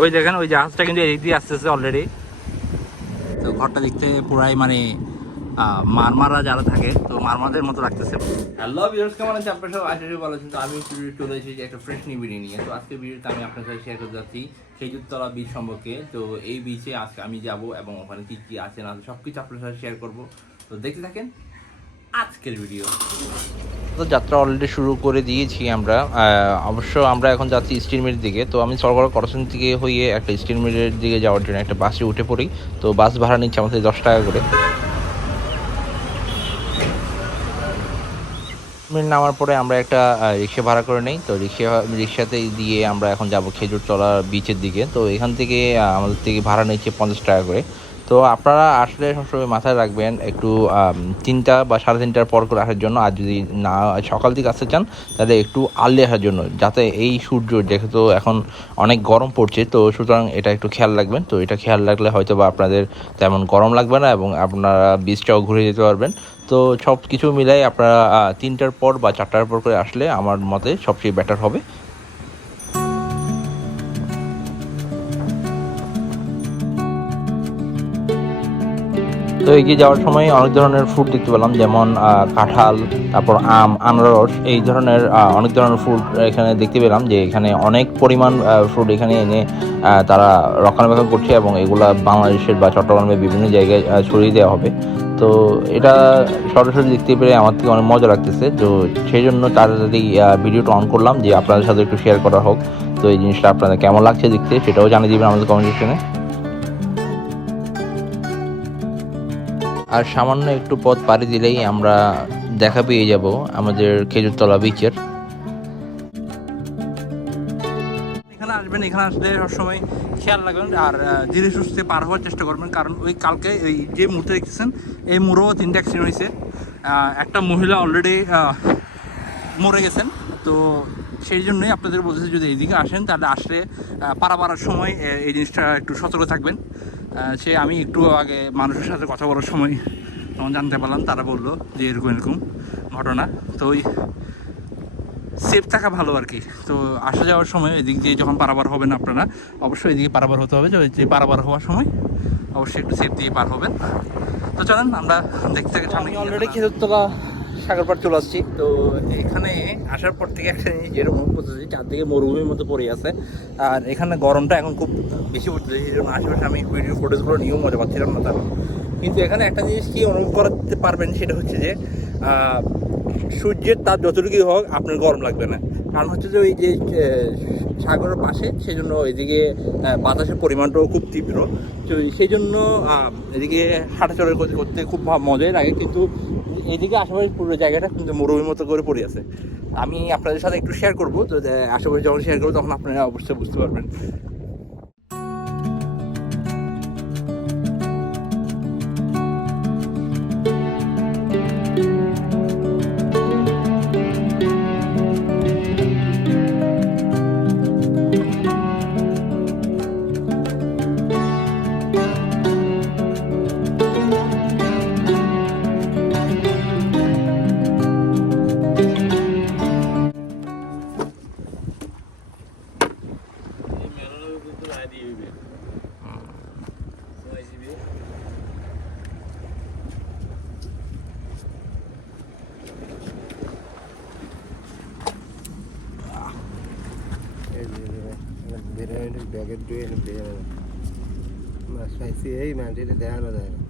ওই দেখেন ওই জাহাজটা কিন্তু এদিক দিয়ে আসতেছে অলরেডি তো ঘরটা দেখতে পুরাই মানে মারমারা যারা থাকে তো মারমাদের মতো রাখতেছে হ্যালো ভিউয়ার্স কেমন আছে আপনারা সব আশা করি ভালো আছেন। তো আমি ভিডিও চলে এসেছি একটা ফ্রেশ নিউ ভিডিও নিয়ে। তো আজকে ভিডিওতে আমি আপনার সাথে শেয়ার করতে যাচ্ছি খেজুরতলা বীচ সম্পর্কে। তো এই বিচে আজকে আমি যাব এবং ওখানে কি কি আছে না আছে সব কিছু আপনার সাথে শেয়ার করব। তো দেখতে থাকেন। আজকের ভিডিও তো যাত্রা অলরেডি শুরু করে দিয়েছি আমরা। অবশ্য আমরা এখন যাচ্ছি স্টিল মিলের দিকে। তো আমি সরকার করসন থেকে হয়ে একটা স্টিল মিলের দিকে যাওয়ার জন্য একটা বাসে উঠে পড়ি। তো বাস ভাড়া নিচ্ছে আমাদের দশ টাকা করে। মিল নামার পরে আমরা একটা রিক্সা ভাড়া করে নেই। তো রিক্সা, রিক্সাতে দিয়ে আমরা এখন যাব খেজুরতলা বিচের দিকে। তো এখান থেকে আমাদের থেকে ভাড়া নিচ্ছে পঞ্চাশ টাকা করে। তো আপনারা আসলে সবসময় মাথায় রাখবেন একটু তিনটা বা সাড়ে তিনটার পর করে আসার জন্য, আর যদি না, সকাল দিকে আসতে চান, তাহলে একটু আর্লি আসার জন্য, যাতে এই সূর্য, যেহেতু এখন অনেক গরম পড়ছে, তো সুতরাং এটা একটু খেয়াল রাখবেন। তো এটা খেয়াল রাখলে হয়তো বা আপনাদের তেমন গরম লাগবে না এবং আপনারা বীজটাও ঘুরে যেতে পারবেন। তো সব কিছু মিলাই আপনারা তিনটার পর বা চারটার পর করে আসলে আমার মতে সবচেয়ে বেটার হবে। তো এগিয়ে যাওয়ার সময় অনেক ধরনের ফ্রুট দেখতে পেলাম, যেমন কাঁঠাল, তারপর আম, আনারস, এই ধরনের অনেক ধরনের ফ্রুট এখানে দেখতে পেলাম যে এখানে অনেক পরিমাণ ফ্রুট এখানে এনে তারা রক্ষণাবেক্ষণ করছে এবং এগুলা বাংলাদেশের বা চট্টগ্রামের বিভিন্ন জায়গায় ছড়িয়ে দেওয়া হবে। তো এটা সরাসরি দেখতে পেরে আমার থেকে অনেক মজা লাগতেছে। তো সেই জন্য তাড়াতাড়ি ভিডিওটা অন করলাম যে আপনাদের সাথে একটু শেয়ার করা হোক। তো এই জিনিসটা আপনাদের কেমন লাগছে দেখতে, সেটাও জানিয়ে দিবেন আমাদের কমেন্ট সেকশনে আর সামান্য একটু পথ পাড়ি দিলেই আমরা দেখা পেয়ে যাব আমাদের খেজুরতলা বিচের এখানে আসবেন এখানে আসলে সবসময় খেয়াল রাখবেন আর ধীরে সুস্থে পার হওয়ার চেষ্টা করবেন। কারণ ওই কালকে এই যে মুহূর্তে দেখতেছেন এই মুড়ো তিনটা অ্যাক্সিডেন্ট হয়েছে। একটা মহিলা অলরেডি মরে গেছেন। তো সেই জন্যই আপনাদের বলতেছি যদি এইদিকে আসেন তাহলে আসলে আহ, পারাপাড়ার সময় এই জিনিসটা একটু সতর্ক থাকবেন। সে আমি একটু আগে মানুষের সাথে কথা বলার সময় তখন জানতে পারলাম তারা বলল যে এরকম এরকম ঘটনা। তো ওই সেফ থাকা ভালো আর কি। তো আসা যাওয়ার সময় এদিক দিয়ে যখন পারাবার হবেন আপনারা অবশ্যই এদিকে পারাবার হতে হবে। যে ওই যে পারাবার হওয়ার সময় অবশ্যই একটু সেফ দিয়ে পার হবেন। তো চলেন আমরা দেখতে সামনে অলরেডি খেজুরতলা সাগর পাড় চলে আসছি। তো এখানে আসার পর থেকে একটা জিনিস যেরকম করতেছি চারদিকে মরুভূমির মতো পড়ে আছে। আর এখানে গরমটা এখন খুব বেশি পড়তেছে সেই জন্য আশেপাশে আমি ভিডিও ফুটেজগুলো নিয়েও মজা পাচ্ছিলাম না তেমন। কিন্তু এখানে একটা জিনিস কি অনুভব করতে পারবেন, সেটা হচ্ছে যে সূর্যের তাপ যতটুকুই হোক, আপনার গরম লাগবে না। কারণ হচ্ছে যে ওই যে সাগরের পাশে সেই জন্য এদিকে বাতাসের পরিমাণটাও খুব তীব্র। তো সেই জন্য এদিকে হাঁটাচলা করতে করতে খুব মজাই লাগে, কিন্তু এদিকে আশেপাশে পুরো জায়গাটা কিন্তু মরুভূমির মতো করে পড়ে আছে। আমি আপনাদের সাথে একটু শেয়ার করব, তো আশেপাশে যখন শেয়ার করব তখন আপনারা অবশ্যই বুঝতে পারবেন। মাছ পাইছি এই মাটিতে দেখানো যায় না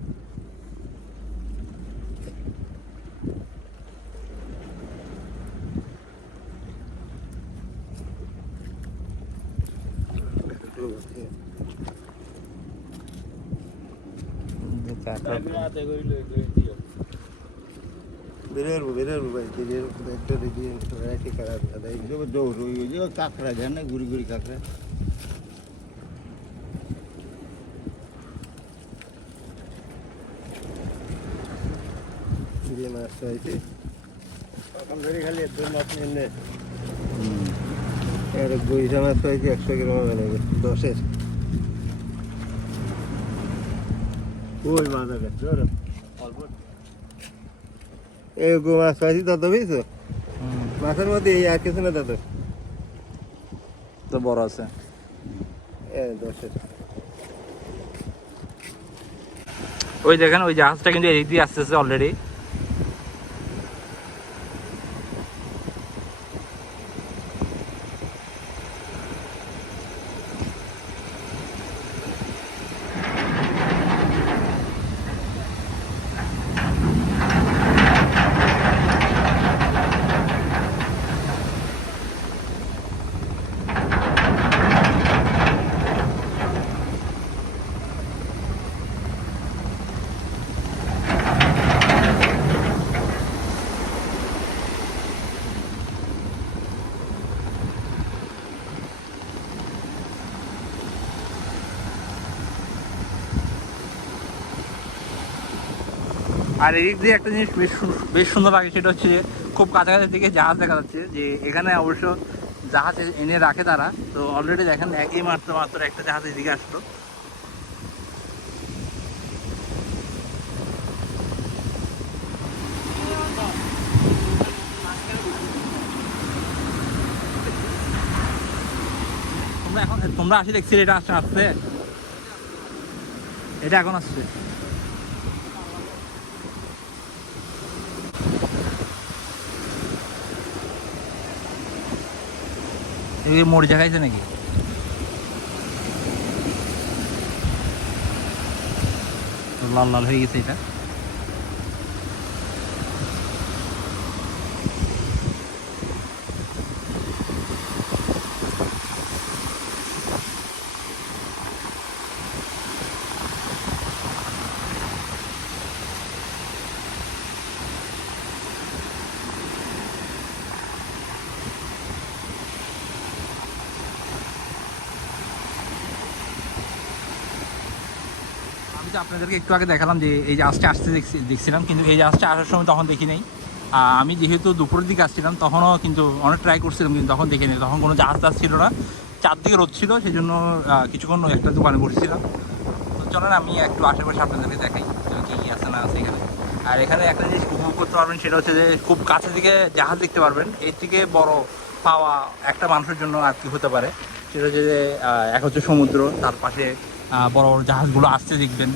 বেরোবো বেরোবো ভাই বেরোবো একটা দেখি একই খারাপ এইগুলো দৌড় ওই ওই যে কাঁকড়া যায় না ঘুরি ঘুরি কাঁকড়া ধরে খালি এর গুইসা মাছ হয়েছে একশো গ্রাম হবে দশের। ওই মাছ এই গো মাছ পাইছি তত বুঝছ? মাছের মধ্যে এই আর কিছু না তত তো। বড় আছে। এ দশের। ওই দেখেন ওই জাহাজটা কিন্তু এদিক দিয়ে আসতেছে অলরেডি আর এদিক দিয়ে একটা জিনিস বেশ বেশ সুন্দর লাগে, সেটা হচ্ছে খুব কাছাকাছি দিকে জাহাজ দেখা যাচ্ছে, যে এখানে অবশ্য জাহাজ এনে রাখে তারা। তো অলরেডি দেখেন একই মাত্র মাত্র একটা জাহাজ এদিকে আসলো। তোমরা এখন, তোমরা আসি দেখছি এটা আসছে আসছে এটা এখন আসছে। এদিকে মরিচা খাইছে নাকি? লাল লাল হয়ে গেছে এটা আমি তো আপনাদেরকে একটু আগে দেখালাম যে এই জাহাজটা আসতে দেখছি, দেখছিলাম, কিন্তু এই জাহাজটা আসার সময় তখন দেখি নাই। আমি যেহেতু দুপুরের দিকে আসছিলাম, তখনও কিন্তু অনেক ট্রাই করছিলাম, কিন্তু তখন দেখিনি তখন কোনো জাহাজ টাহাজ ছিল না। চারদিকে রোদ ছিল সেই জন্য কিছুক্ষণ একটা দোকানে বসেছিলাম। তো চলেন, আমি একটু আশেপাশে আপনাদেরকে দেখাই যে কি কি আছে না আছে এখানে। আর এখানে একটা জিনিস উপভোগ করতে পারবেন, সেটা হচ্ছে যে খুব কাছে দিকে জাহাজ দেখতে পারবেন। এর থেকে বড় পাওয়া একটা মানুষের জন্য আর কি হতে পারে। সেটা হচ্ছে যে এক হচ্ছে সমুদ্র, তার পাশে বড় বড় জাহাজগুলো আসতে দেখবেন।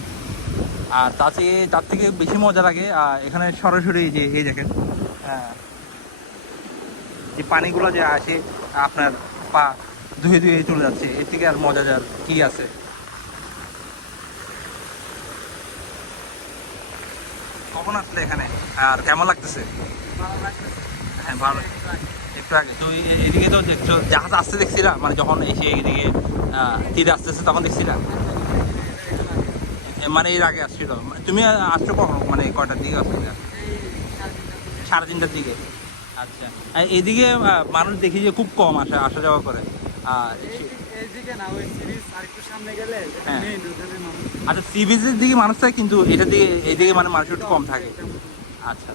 আর তাতে তার থেকে বেশি মজা লাগে এখানে সরাসরি যে এই দেখেন হ্যাঁ যে পানিগুলো যে আসে আপনার পা ধুয়ে ধুয়ে চলে যাচ্ছে এর থেকে আর মজা যার কি আছে? কখন আসলে এখানে? আর কেমন লাগতেছে? হ্যাঁ ভালো একটু আগে তো এদিকে তো দেখছ জাহাজ আসতে দেখছিলা মানে যখন এসে এদিকে তীরে আসতেছে তখন দেখছিলা এ, মানে এর আগে আসছিল। মানে তুমি আসছো কখন? মানে কটার দিকে আসছিলে সাড়ে তিনটার দিকে। আচ্ছা। এদিকে মানুষ দেখি যে খুব কম আসে আসা যাওয়া করে। আর হ্যাঁ। আচ্ছা সি বিচের দিকে মানুষ থাকে কিন্তু এটা দিকে এদিকে মানে মানুষ একটু কম থাকে। আচ্ছা।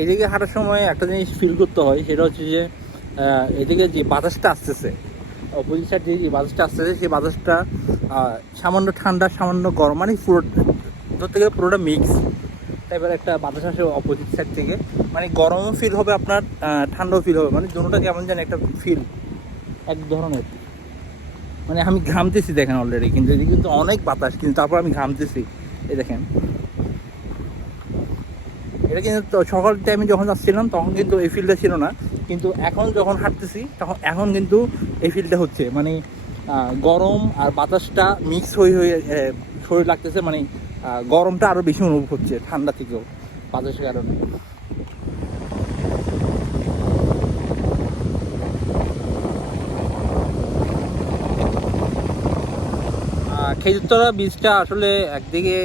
এদিকে হাঁটার সময় একটা জিনিস ফিল করতে হয়, সেটা হচ্ছে যে এদিকে যে বাতাসটা আসতেছে অপোজিট সাইড যে বাতাসটা আসতেছে, সেই বাতাসটা সামান্য ঠান্ডা, সামান্য গরম মানে পুরো, ধরতে গেলে পুরোটা মিক্স টাইপের একটা বাতাস আসে অপোজিট সাইড থেকে মানে গরমও ফিল হবে আপনার ঠান্ডাও ফিল হবে মানে দুটোটা কেমন জানি একটা ফিল এক ধরনের। মানে আমি ঘামতেছি দেখেন অলরেডি কিন্তু এদিকে কিন্তু অনেক বাতাস, কিন্তু তারপর আমি ঘামতেছি, এই দেখেন। এটা কিন্তু সকাল টাইমে যখন যাচ্ছিলাম, তখন কিন্তু এই ফিল্ডটা ছিল না। কিন্তু এখন যখন হাঁটতেছি, তখন এখন কিন্তু এই ফিল্ডটা হচ্ছে। মানে গরম আর বাতাসটা মিক্স হয়ে হয়ে শরীর লাগতেছে। মানে গরমটা আরও বেশি অনুভব হচ্ছে ঠান্ডা থেকেও, বাতাসের কারণে। খেজুরতলা বীজটা আসলে একদিকে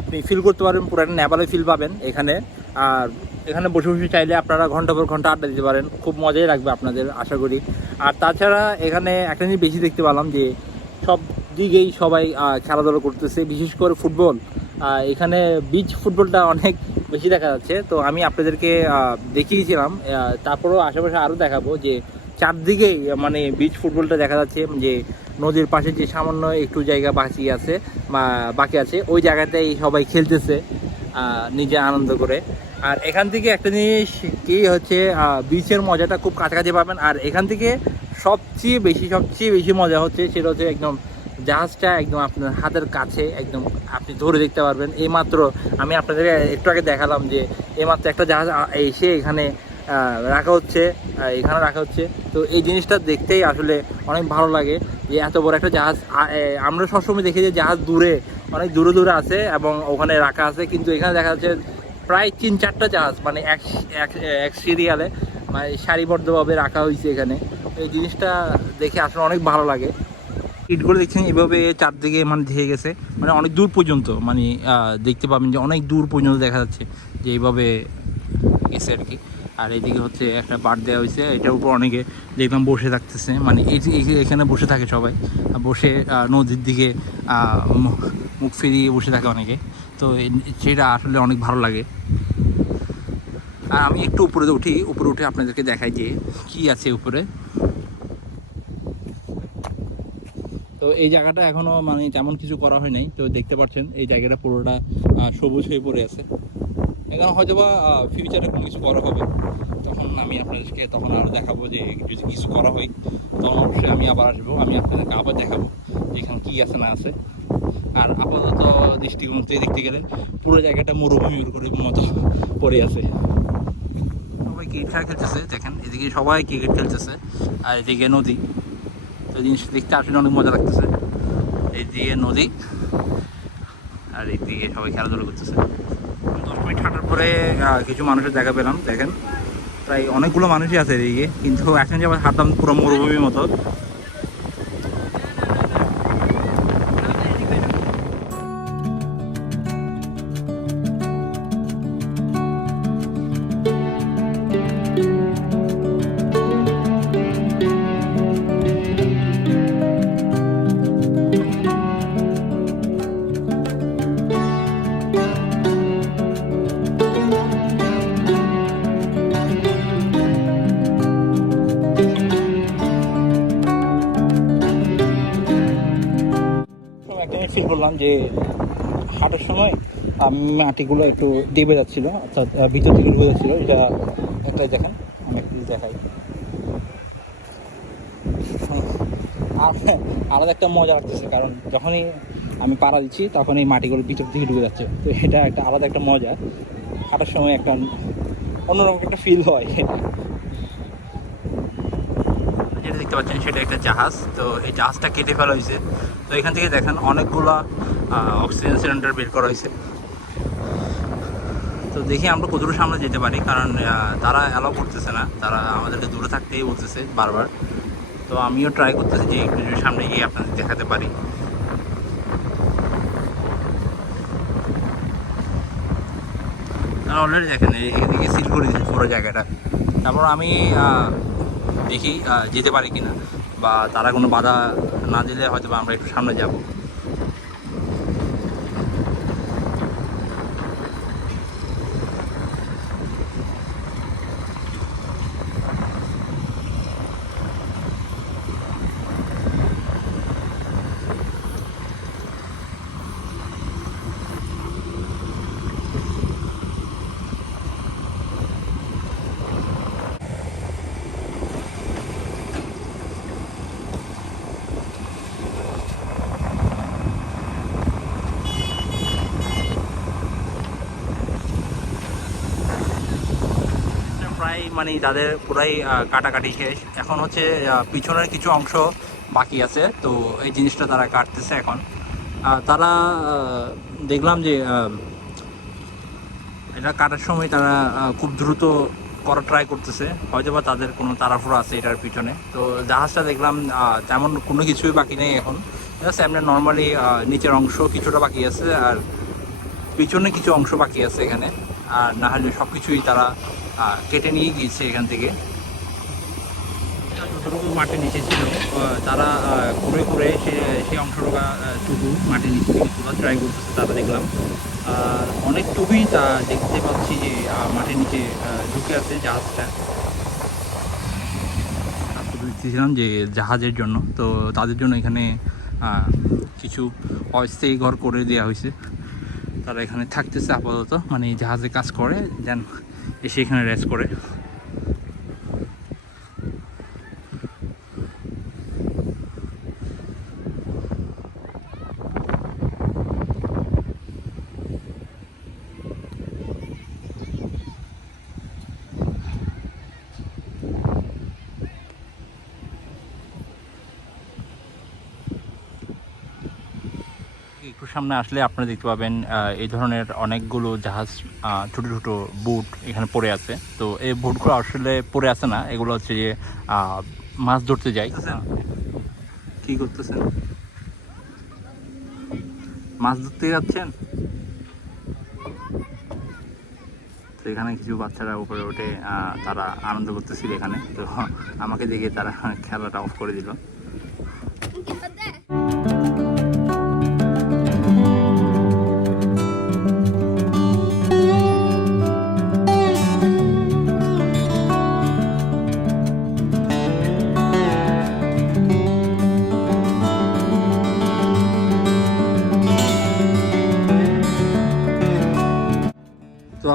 আপনি ফিল করতে পারবেন পুরো একটা নেপালে ফিল পাবেন এখানে। আর এখানে বসে বসে চাইলে আপনারা ঘণ্টা পর ঘণ্টা আড্ডা দিতে পারেন। খুব মজাই লাগবে আপনাদের, আশা করি। আর তাছাড়া এখানে একটা জিনিস বেশি দেখতে পেলাম যে, সব দিকেই সবাই খেলাধুলা করতেছে, বিশেষ করে ফুটবল। এখানে বিচ ফুটবলটা অনেক বেশি দেখা যাচ্ছে। তো আমি আপনাদেরকে দেখিয়েছিলাম। তারপরেও আশেপাশে আরও দেখাবো যে চারদিকেই মানে বিচ ফুটবলটা দেখা যাচ্ছে যে, নদীর পাশে যে সামান্য একটু জায়গা বাকি আছে, বা বাকি আছে, ওই জায়গাতেই সবাই খেলতেছে। নিজে আনন্দ করে। আর এখান থেকে একটা জিনিস কি হচ্ছে বিচের মজাটা খুব কাছাকাছি পাবেন। আর এখান থেকে সবচেয়ে বেশি সবচেয়ে বেশি মজা হচ্ছে সেটা হচ্ছে একদম জাহাজটা একদম আপনার হাতের কাছে একদম আপনি ধরে দেখতে পারবেন। এইমাত্র আমি আপনাদের একটু আগে দেখালাম যে এইমাত্র একটা জাহাজ এসে এখানে রাখা হচ্ছে এখানে রাখা হচ্ছে। তো এই জিনিসটা দেখতেই আসলে অনেক ভালো লাগে। যে এত বড় একটা জাহাজ আমরা সবসময় দেখি যে জাহাজ দূরে, অনেক দূরে দূরে আছে এবং ওখানে রাখা আছে, কিন্তু এখানে দেখা যাচ্ছে প্রায় তিন চারটা জাহাজ মানে এক এক সিরিয়ালে মানে সারিবদ্ধভাবে রাখা হয়েছে এখানে। এই জিনিসটা দেখে আসলে অনেক ভালো লাগে। ইটগুলো দেখছেন, এভাবে চারদিকে মানে ধেয়ে গেছে মানে অনেক দূর পর্যন্ত মানে দেখতে পাবেন যে অনেক দূর পর্যন্ত দেখা যাচ্ছে যে এইভাবে গেছে আর কি। আর এদিকে হচ্ছে একটা বার দেওয়া হয়েছে। এটার উপর অনেকে দেখলাম বসে থাকতেছে। মানে এই যে এখানে বসে থাকে সবাই। বসে নদীর দিকে মুখ- ফিরিয়ে বসে থাকে অনেকে। তো সেটা আসলে অনেক ভালো লাগে। আর আমি একটু উপরে উঠি, উপরে উঠে আপনাদেরকে দেখাই যে কি আছে উপরে। তো এই জায়গাটা এখনও মানে তেমন কিছু করা হয় নাই। তো দেখতে পাচ্ছেন, এই জায়গাটা পুরোটা সবুজ হয়ে পড়ে আছে। এখানে হয়তো বা ফিউচারে কোনো কিছু করা হবে। তখন আমি আপনাদেরকে তখন আরও দেখাবো যে যদি কিছু করা হয়, তখন অবশ্যই আমি আবার আসব, আমি আপনাদেরকে আবার দেখাবো যে এখানে কী আছে না আছে। আর আপাতত দৃষ্টিকোণ থেকে দেখতে গেলে পুরো জায়গাটা মরুভূমির করে মতো পড়ে আছে। সবাই ক্রিকেট খেলা খেলতেছে, দেখেন, এদিকে সবাই ক্রিকেট খেলতেছে, আর এদিকে নদী। তো জিনিসটা দেখতে আসলে অনেক মজা লাগতেছে। এইদিকে নদী, আর এইদিকে সবাই খেলাধুলা করতেছে। দশ মিনিট হাঁটার পরে কিছু মানুষের দেখা পেলাম, দেখেন। প্রায় অনেকগুলো মানুষই আছে এদিকে, কিন্তু এখন যে আবার হাঁটলাম পুরো মরুভূমির মতো। ফিল করলাম যে হাঁটার সময় মাটিগুলো একটু দেবে যাচ্ছিল, অর্থাৎ ভিতর থেকে ঢুকে যাচ্ছিল। এটা একটাই দেখেন, আমি একটু দেখাই। আর আলাদা একটা মজা লাগতেছে, কারণ যখনই আমি পাড়া দিচ্ছি তখন এই মাটিগুলো ভিতর থেকে ঢুকে যাচ্ছে। তো এটা একটা আলাদা একটা মজা। হাঁটার সময় একটা অন্যরকম একটা ফিল হয়। যেটা দেখতে পাচ্ছেন, সেটা একটা জাহাজ। তো এই জাহাজটা কেটে ফেলা হয়েছে। তো এখান থেকে দেখেন অনেকগুলো অক্সিজেন সিলিন্ডার বের করা হয়েছে। তো দেখি আমরা কতটুকু সামনে যেতে পারি, কারণ তারা অ্যালাউ করতেছে না। তারা আমাদেরকে দূরে থাকতেই বলতেছে বারবার। তো আমিও ট্রাই করতেছি যে একটু সামনে গিয়ে আপনাদের দেখাতে পারি। তারা অলরেডি দেখেন এদিকে সিল করে দিয়েছে পুরো জায়গাটা। তারপর আমি দেখি যেতে পারি কিনা। বা তারা কোনো বাধা না দিলে হয়তো আমরা একটু সামনে যাব প্রায় মানে তাদের পুরাই কাটাকাটি শেষ। এখন হচ্ছে পিছনের কিছু অংশ বাকি আছে। তো এই জিনিসটা তারা কাটতেছে এখন। তারা দেখলাম যে এটা কাটার সময় তারা খুব দ্রুত করা ট্রাই করতেছে। হয়তো বা তাদের কোনো তাড়াহুড়ো আছে এটার পিছনে। তো জাহাজটা দেখলাম তেমন কোনো কিছুই বাকি নেই এখন। জাস্ট এমনি নর্মালি নিচের অংশ কিছুটা বাকি আছে আর পিছনে কিছু অংশ বাকি আছে এখানে। আর না হলে সব কিছুই তারা কেটে নিয়ে গিয়েছে এখান থেকে। যতটুকু মাটির নিচে ছিল। তারা ঘুরে ঘুরে সে সেই অংশটুকা টুকু মাটির নিচে থেকে তোলা ট্রাই করতেছে তারা দেখলাম। আর অনেক টুকুই তা দেখতে পাচ্ছি যে মাটির নিচে ঢুকে আছে জাহাজটা। দেখতেছিলাম যে জাহাজের জন্য তো তাদের জন্য এখানে কিছু অস্থায়ী ঘর করে দেওয়া হয়েছে। তারা এখানে থাকতেছে আপাতত মানে জাহাজে কাজ করে যেন এসে এখানে রেস্ট করে। একটু সামনে আসলে আপনারা দেখতে পাবেন এই ধরনের অনেকগুলো জাহাজ ছোট ছোট বোট এখানে পড়ে আছে। তো এই বুটগুলো আসলে পড়ে আছে না, এগুলো হচ্ছে যে মাছ ধরতে যায় কি করতেছেন? মাছ ধরতে যাচ্ছেন? তো এখানে কিছু বাচ্চারা উপরে উঠে তারা আনন্দ করতেছিল এখানে। তো আমাকে দেখে তারা খেলাটা অফ করে দিল।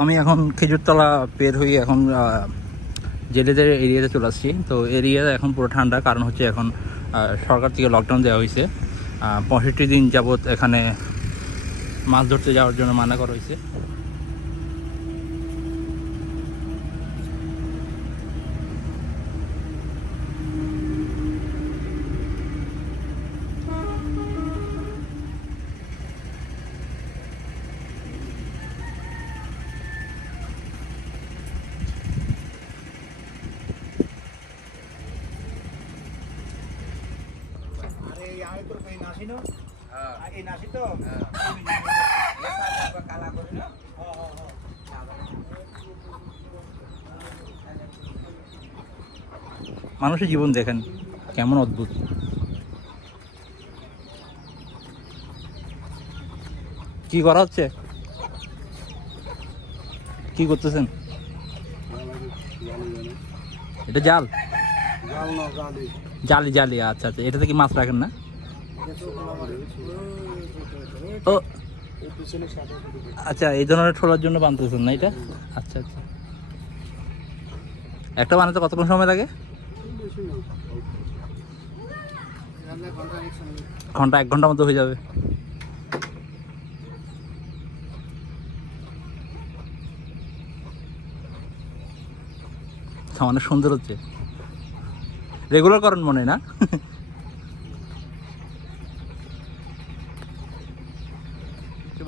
আমি এখন খেজুরতলা পের হয়ে এখন জেলেদের এরিয়াতে চলে আসছি। তো এরিয়া এখন পুরো ঠান্ডা, কারণ হচ্ছে এখন সরকার থেকে লকডাউন দেওয়া হয়েছে। পঁয়ষট্টি দিন যাবত এখানে মাছ ধরতে যাওয়ার জন্য মানা করা হয়েছে। এই নাসি নো? এই নাসি তো? কালা করে না? মানুষের জীবন দেখেন কেমন অদ্ভুত। কি করা হচ্ছে? কি করতেছেন? এটা জাল। জালি জালি আচ্ছা আচ্ছা। এটাতে কি মাছ রাখেন না? ও। আচ্ছা এই ধরনের ঠোলার জন্য বানতেছেন না এটা? আচ্ছা আচ্ছা। একটা বানাতে কতক্ষণ সময় লাগে? ঘণ্টা এক ঘণ্টা মতো হয়ে যাবে। অনেক সুন্দর হচ্ছে। রেগুলার করেন মনে না?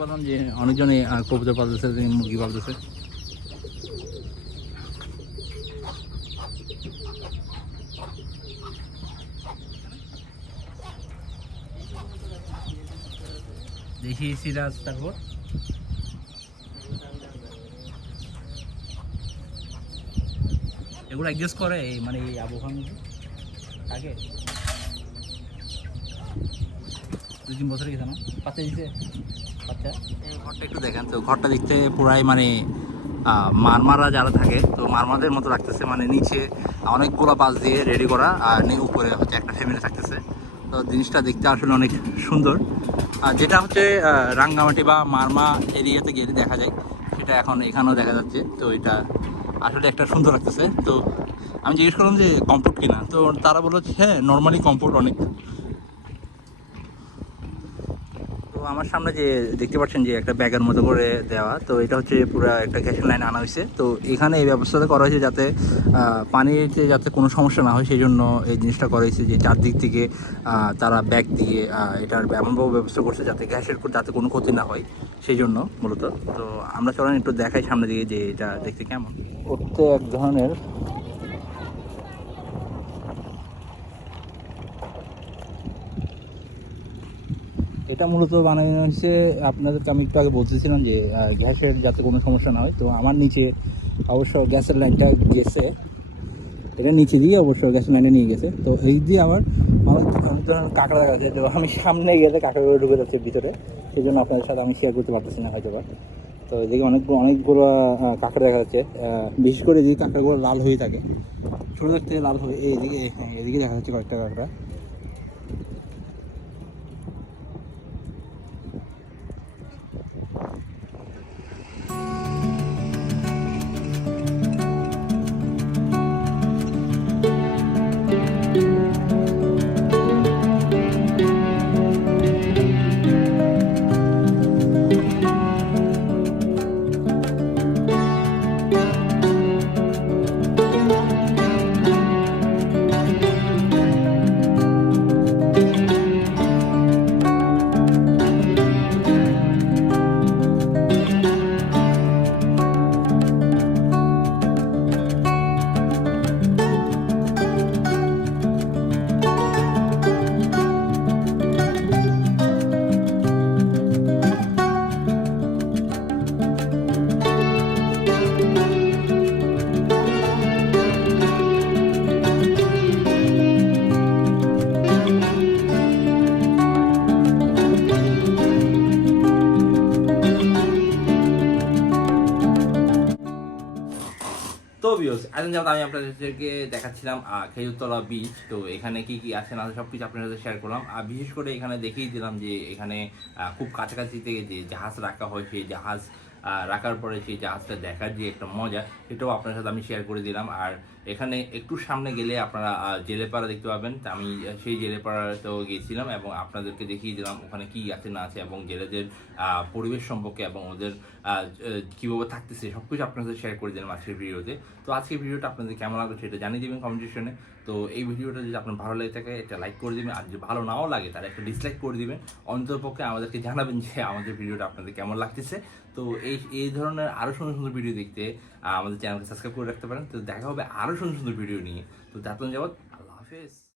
বললাম যে অনেকজনে কবুতর পালতেছে মুরগি পালতেছে। দেখি সিরাজ তারপর। এগুলো অ্যাডজাস্ট করে মানে এই মধ্যে থাকে দুই তিন বছর গেছে না? বাচ্চা বাচ্চা ঘরটা একটু দেখেন, তো ঘরটা দেখতে পুরাই মানে মারমারা যারা থাকে, তো মারমাদের মতো লাগতেছে মানে নিচে অনেকগুলো বাস দিয়ে রেডি করা, আর উপরে হচ্ছে একটা ফ্যামিলি থাকতেছে। তো জিনিসটা দেখতে আসলে অনেক সুন্দর। আর যেটা হচ্ছে রাঙ্গামাটি বা মারমা এরিয়াতে গেলে দেখা যায়, সেটা এখন এখানেও দেখা যাচ্ছে। তো এটা আসলে একটা সুন্দর লাগতেছে। তো আমি জিজ্ঞেস করলাম যে কমফোর্ট কিনা? তো তারা বলল হ্যাঁ নর্মালি কমফোর্ট অনেক তো আমার সামনে যে দেখতে পাচ্ছেন যে একটা ব্যাগের মতো করে দেওয়া, তো এটা হচ্ছে পুরো একটা গ্যাসের লাইন আনা হয়েছে। তো এখানে এই ব্যবস্থাটা করা হয়েছে যাতে পানিতে যাতে কোনো সমস্যা না হয় সেই জন্য এই জিনিসটা করা হয়েছে যে চারদিক থেকে তারা ব্যাগ দিয়ে এটার এমনভাবে ব্যবস্থা করছে যাতে গ্যাসের যাতে কোনো ক্ষতি না হয় সেই জন্য মূলত। তো আমরা চলেন একটু দেখাই সামনে দিকে যে এটা দেখতে কেমন। উঠতে এক ধরনের এটা মূলত বানানো হয়েছে আপনাদেরকে আমি একটু আগে বলতেছিলাম যে গ্যাসের যাতে কোনো সমস্যা না হয় তো আমার নিচে অবশ্য গ্যাসের লাইনটা গেছে। এটা নিচে দিয়ে অবশ্য গ্যাসের লাইনে নিয়ে গেছে। তো এই দিয়ে আবার আমার কাঁকড়া দেখা যাচ্ছে তো আমি সামনে গেলে কাঁকড়াগুলো ঢুকে যাচ্ছে ভিতরে। সেই জন্য আপনাদের সাথে আমি শেয়ার করতে পারতেছি না হয়তো তো এদিকে অনেকগুলো অনেকগুলো কাঁকড়া দেখা যাচ্ছে। বিশেষ করে এদিকে কাঁকড়াগুলো লাল হয়ে থাকে। ছোটো থাকতে লাল হয়ে এই এদিকে হ্যাঁ, এদিকে দেখা যাচ্ছে কয়েকটা কাঁকড়া। এখন যেমন আমি আপনাদেরকে দেখাচ্ছিলাম খেজুরতলা বিচ তো এখানে কি কি আছে না সব কিছু আপনার সাথে শেয়ার করলাম। আর বিশেষ করে এখানে দেখিয়ে দিলাম যে এখানে খুব কাছাকাছি থেকে যে জাহাজ রাখা হয়, সেই জাহাজ রাখার পরে সেই জাহাজটা দেখার যে একটা মজা সেটাও আপনার সাথে আমি শেয়ার করে দিলাম। আর এখানে একটু সামনে গেলে আপনারা জেলেপাড়া দেখতে পাবেন। তা আমি সেই জেলেপাড়াতেও গিয়েছিলাম এবং আপনাদেরকে দেখিয়ে দিলাম ওখানে কি আছে না আছে এবং জেলেদের পরিবেশ সম্পর্কে এবং ওদের আহ, থাকতেছে সব কিছু আপনাদের শেয়ার করে দিলাম আজকের ভিডিওতে। তো আজকের ভিডিওটা আপনাদের কেমন লাগল সেটা জানিয়ে দেবেন কমেন্ট সেকশনে তো এই ভিডিওটা যদি আপনার ভালো লাগে থাকে, একটা লাইক করে দিবেন। আর যদি ভালো নাও লাগে, তাহলে একটা ডিসলাইক করে দিবেন। অন্তরপক্ষে আমাদেরকে জানাবেন যে আমাদের ভিডিওটা আপনাদের কেমন লাগতেছে। তো এই এই ধরনের আরও সুন্দর সুন্দর ভিডিও দেখতে আমাদের চ্যানেলকে সাবস্ক্রাইব করে রাখতে পারেন। তো দেখা হবে আরও সুন্দর সুন্দর ভিডিও নিয়ে। তো তার যাবৎ, আল্লাহ হাফেজ।